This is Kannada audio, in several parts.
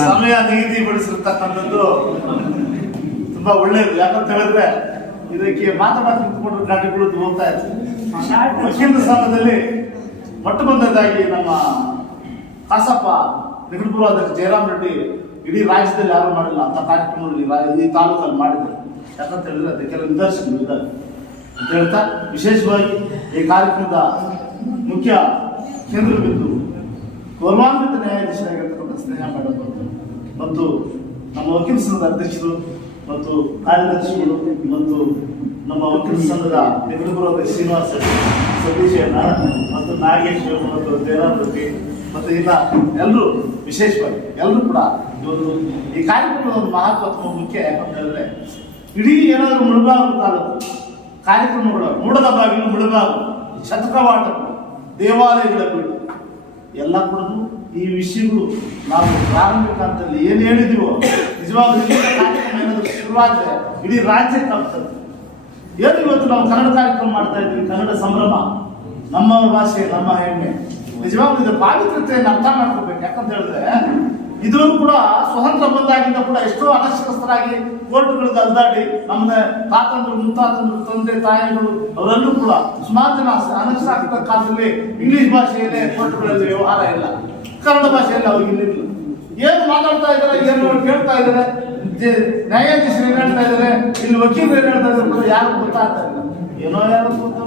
ಸಮಯ ನಿಗದಿಪಡಿಸಿರ್ತಕ್ಕಂಥದ್ದು ತುಂಬಾ ಒಳ್ಳೇದು ಯಾಕಂತ ಹೇಳಿದ್ರೆ ಇದಕ್ಕೆ ಮಾತಾಡಕ್ಕೆ ನಿಂತ್ಕೊಂಡ್ರೆ ಗಾಡಿಗಳು ಹೋಗ್ತಾ ಇರ್ತದೆ ಕೇಂದ್ರ ಸ್ಥಾನದಲ್ಲಿ ಮೊಟ್ಟ ಮೊದಲನೇದಾಗಿ ನಮ್ಮ ಕಾಸಪ್ಪ ನಿಗಡಪುರ ಅಧ್ಯಕ್ಷ ಜಯರಾಮ್ ರೆಡ್ಡಿ ಇಡೀ ರಾಜ್ಯದಲ್ಲಿ ಯಾರು ಮಾಡಿಲ್ಲ ಅಂತ ಕಾರ್ಯಕ್ರಮಗಳು ಈ ತಾಲೂಕಲ್ಲಿ ಮಾಡಿದ್ರು. ಯಾಕಂತ ಹೇಳಿದ್ರೆ ಅದಕ್ಕೆ ಕೆಲವು ನಿದರ್ಶನಗಳು ಇದ್ದಾರೆ ಅಂತ ಹೇಳ್ತಾ ವಿಶೇಷವಾಗಿ ಈ ಕಾರ್ಯಕ್ರಮದ ಮುಖ್ಯ ಕೇಂದ್ರ ಬಿಂದು ಗೌರವಾನ್ವಿತ ನ್ಯಾಯಾಧೀಶರಾಗಿರ್ತಕ್ಕಂಥ ಸ್ನೇಹ ಮಾಡೋದು ಮತ್ತು ನಮ್ಮ ವಕೀಲ ಸಂಘದ ಅಧ್ಯಕ್ಷರು ಮತ್ತು ಕಾರ್ಯದರ್ಶಿಗಳು ಮತ್ತು ನಮ್ಮ ವಕೀಲ ಸಂಘದ ನಿಗಡಪುರದ ಶ್ರೀನಿವಾಸ ಸತೀಶ್ ಮತ್ತು ನಾಗೇಶ್ ಮತ್ತು ರೆಡ್ಡಿ ಮತ್ತು ಇಲ್ಲ ಎಲ್ಲರೂ ವಿಶೇಷವಾಗಿ ಎಲ್ಲರೂ ಕೂಡ ಇವತ್ತು ಈ ಕಾರ್ಯಕ್ರಮದ ಒಂದು ಮಹತ್ವ ತುಂಬ ಮುಖ್ಯ ಯಾಕಂತ ಹೇಳಿದ್ರೆ ಇಡೀ ಏನಾದರೂ ಮುಳುಬಾಗಲು ತಾಲೂಕು ಕಾರ್ಯಕ್ರಮಗಳು ಮೂಡದ ಬಾಗಿಲು ಮುಳುಬಾಗಲು ಶತಕವಾಟಗಳು, ದೇವಾಲಯಗಳ ಬೀಡು. ಎಲ್ಲ ಕೂಡ ಈ ವಿಷಯಗಳು ನಾವು ಪ್ರಾರಂಭಿಕ ಹಂತದಲ್ಲಿ ಏನು ಹೇಳಿದೀವೋ, ನಿಜವಾಗ್ಲೂ ಏನಾದರೂ ಶುರುವಾದ್ರೆ ಇಡೀ ರಾಜ್ಯ ಆಗ್ತದೆ ಏನು ಇವತ್ತು ನಾವು ಕನ್ನಡ ಕಾರ್ಯಕ್ರಮ ಮಾಡ್ತಾ ಇದ್ವಿ ಕನ್ನಡ ಸಂಭ್ರಮ? ನಮ್ಮ ಭಾಷೆ, ನಮ್ಮ ಹೆಮ್ಮೆ. ನಿಜವಾಗ್ಲೂ ಇದರ ಪಾವಿತ್ರತೆಯನ್ನು ಅರ್ಥ ಮಾಡ್ಕೋಬೇಕು. ಯಾಕಂತ ಹೇಳಿದ್ರೆ ಇದುವರೆಗೂ ಕೂಡ ಸ್ವತಂತ್ರ ಬಂದಾಗಿಂದ ಕೂಡ ಎಷ್ಟೋ ಅನಕ್ಷರಸ್ಥರಾಗಿ ಕೋರ್ಟ್ಗಳಿಗೆ ಅಲ್ದಾಡಿ ನಮ್ಮ ತಾತಂದ್ರು, ಮುತ್ತಾತಂದ್ರು, ತಂದೆ, ತಾಯಿಗಳು ಅವರಲ್ಲೂ ಕೂಡ ಸುಮಾರು ಜನ ಅನಕ್ಷರಾಸ್ಯರ ಕಾಲದಲ್ಲಿ ಇಂಗ್ಲಿಷ್ ಭಾಷೆಯಲ್ಲೇ ಕೋರ್ಟ್ಗಳಲ್ಲಿ ವ್ಯವಹಾರ ಇಲ್ಲ. ಕನ್ನಡ ಭಾಷೆಯಲ್ಲಿ ಅವ್ರಿಗೆ ಏನು ಮಾತಾಡ್ತಾ ಇದ್ದಾರೆ, ಏನು ಕೇಳ್ತಾ ಇದ್ದಾರೆ ನ್ಯಾಯಾಧೀಶರು ಏನ್ ಹೇಳ್ತಾ ಇದ್ದಾರೆ, ಇಲ್ಲಿ ವಕೀಲರು ಏನ್ ಹೇಳ್ತಾ ಇದ್ದಾರೆ ಕೂಡ ಯಾರು ಗೊತ್ತಾಗ್ತಾ ಇಲ್ಲ. ಏನೋ ಯಾರು ಗೊತ್ತು.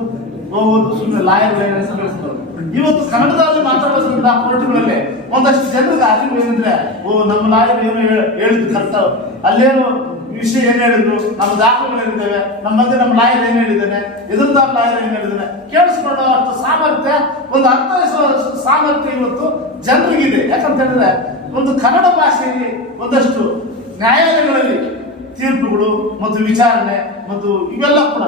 ಹೋಗೋದು ಸುಮ್ಮನೆ ಲಾಯರ್ ಹೆಸರು ಇವತ್ತು ಕನ್ನಡದಲ್ಲಿ ಮಾತಾಡೋದ್ರಿಂದ ಕೋರ್ಟ್ಗಳಲ್ಲಿ ಒಂದಷ್ಟು ಜನರಿಗೆ ಅರಿವು ಏನಂದ್ರೆ, ಓ, ನಮ್ಮ ಲಾಯರ್ ಏನು ಹೇಳಿದ್ರು ಕರ್ತ ಅಲ್ಲೇನು ವಿಷಯ ಏನ್ ಹೇಳಿದ್ರು, ನಮ್ಮ ದಾಖಲೆಗಳು ಏನಿದ್ದಾವೆ ನಮ್ಮ ಬಗ್ಗೆ ನಮ್ಮ ಲಾಯರ್ ಏನ್ ಹೇಳಿದ್ದಾನೆ, ಎದುರುದಾರ ಲಾಯರ್ ಏನ್ ಹೇಳಿದ್ದಾನೆ, ಕೇಳಿಸ್ಕೊಳ್ಳೋ ಅಷ್ಟು ಸಾಮರ್ಥ್ಯ, ಒಂದು ಅರ್ಥೈಸುವ ಸಾಮರ್ಥ್ಯ ಇವತ್ತು ಜನರಿಗಿದೆ. ಯಾಕಂತ ಹೇಳಿದ್ರೆ, ಒಂದು ಕನ್ನಡ ಭಾಷೆಯಲ್ಲಿ ಒಂದಷ್ಟು ನ್ಯಾಯಾಲಯಗಳಲ್ಲಿ ತೀರ್ಪುಗಳು ಮತ್ತು ವಿಚಾರಣೆ ಮತ್ತು ಇವೆಲ್ಲ ಕೂಡ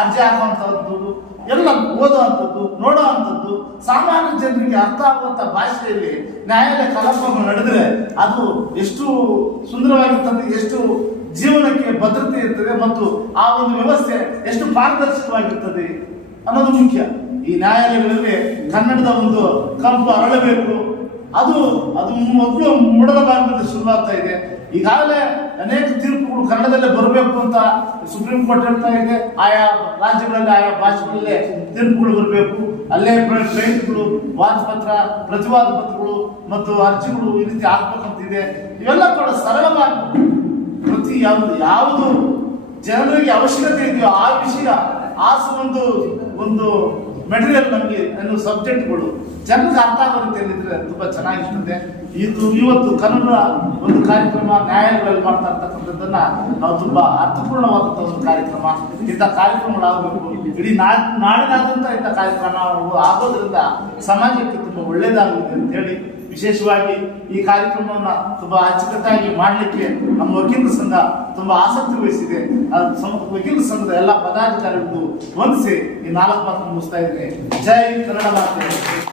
ಅರ್ಜಿ ಹಾಕುವಂಥದ್ದು ಎಲ್ಲ ಓದುವಂಥದ್ದು, ನೋಡುವಂಥದ್ದು, ಸಾಮಾನ್ಯ ಜನರಿಗೆ ಅರ್ಥ ಆಗುವಂಥ ಭಾಷೆಯಲ್ಲಿ ನ್ಯಾಯಾಲಯ ಕಲಾಪಗಳು ನಡೆದರೆ ಅದು ಎಷ್ಟು ಸುಂದರವಾಗಿರ್ತದೆ, ಎಷ್ಟು ಜೀವನಕ್ಕೆ ಭದ್ರತೆ ಇರ್ತದೆ ಮತ್ತು ಆ ಒಂದು ವ್ಯವಸ್ಥೆ ಎಷ್ಟು ಪಾರದರ್ಶಕವಾಗಿರ್ತದೆ ಅನ್ನೋದು ಮುಖ್ಯ. ಈ ನ್ಯಾಯಾಲಯಗಳಲ್ಲಿ ಕನ್ನಡದ ಒಂದು ಕಂಪು ಅರಳಬೇಕು. ಅದು ಅದು ಮೊದಲು ಮೂಡಲ ಭಾಗದಲ್ಲಿ ಶುರುವಾಗ್ತಾ ಇದೆ. ಈಗಾಗಲೇ ಅನೇಕ ತೀರ್ಪುಗಳು ಕನ್ನಡದಲ್ಲೇ ಬರಬೇಕು ಅಂತ ಸುಪ್ರೀಂ ಕೋರ್ಟ್ ಹೇಳ್ತಾ ಇದೆ. ಆಯಾ ರಾಜ್ಯಗಳಲ್ಲಿ, ಆಯಾ ಭಾಷೆಗಳಲ್ಲೇ ತೀರ್ಪುಗಳು ಬರಬೇಕು. ಅಲ್ಲೇ ಟ್ರೈನ್ಗಳು ವಾದಪತ್ರ ಪ್ರತಿವಾದ ಪತ್ರಗಳು ಮತ್ತು ಅರ್ಜಿಗಳು ಈ ರೀತಿ ಆಗ್ಬೇಕಂತಿದೆ ಇವೆಲ್ಲ ಕೂಡ ಸರಳವಾಗಿ ಪ್ರತಿ ಯಾವುದು ಯಾವುದು ಜನರಿಗೆ ಅವಶ್ಯಕತೆ ಇದೆಯೋ ಆ ವಿಷಯ, ಆ ಸ- ಒಂದು ಒಂದು ಮೆಟೀರಿಯಲ್ ನಮಗೆ ಅನ್ನು ಸಬ್ಜೆಕ್ಟ್ಗಳು. ಜನರಿಗೆ ಅರ್ಥ ಆಗುತ್ತೆ ರೀತಿಯಲ್ಲಿದ್ರೆ ತುಂಬ ಚೆನ್ನಾಗಿರ್ತದೆ. ಇದು ಇವತ್ತು ಕನ್ನಡ ಒಂದು ಕಾರ್ಯಕ್ರಮ, ನ್ಯಾಯಾಲಯಗಳಲ್ಲಿ ಮಾಡ್ತಾ ಇರ್ತಕ್ಕಂಥದ್ದನ್ನು ನಾವು ತುಂಬ ಅರ್ಥಪೂರ್ಣವಾದಂಥ ಒಂದು ಕಾರ್ಯಕ್ರಮ. ಇಂಥ ಕಾರ್ಯಕ್ರಮಗಳಾಗಬೇಕು. ಇಡೀ ನಾ, ನಾಡಿನಾದ್ಯಂತ ಇಂಥ ಕಾರ್ಯಕ್ರಮ ಆಗೋದ್ರಿಂದ ಸಮಾಜಕ್ಕೆ ತುಂಬ ಒಳ್ಳೆಯದಾಗುತ್ತೆ ಅಂತ ಹೇಳಿ ವಿಶೇಷವಾಗಿ ಈ ಕಾರ್ಯಕ್ರಮವನ್ನು ತುಂಬಾ ಅಚ್ಚುಕಟ್ಟಾಗಿ ಮಾಡಲಿಕ್ಕೆ ನಮ್ಮ ವಕೀಲರ ಸಂಘ ತುಂಬಾ ಆಸಕ್ತಿ ವಹಿಸಿದೆ. ವಕೀಲರ ಸಂಘದ ಎಲ್ಲ ಪದಾಧಿಕಾರಿಗಳಿಗೂ ವಂದಿಸಿ ಈ ನಾಲ್ಕು ಮಾತು ಮುಗಿಸ್ತಾ ಇದ್ದೇನೆ. ಜೈ ಕನ್ನಡ ಮಾತೆ.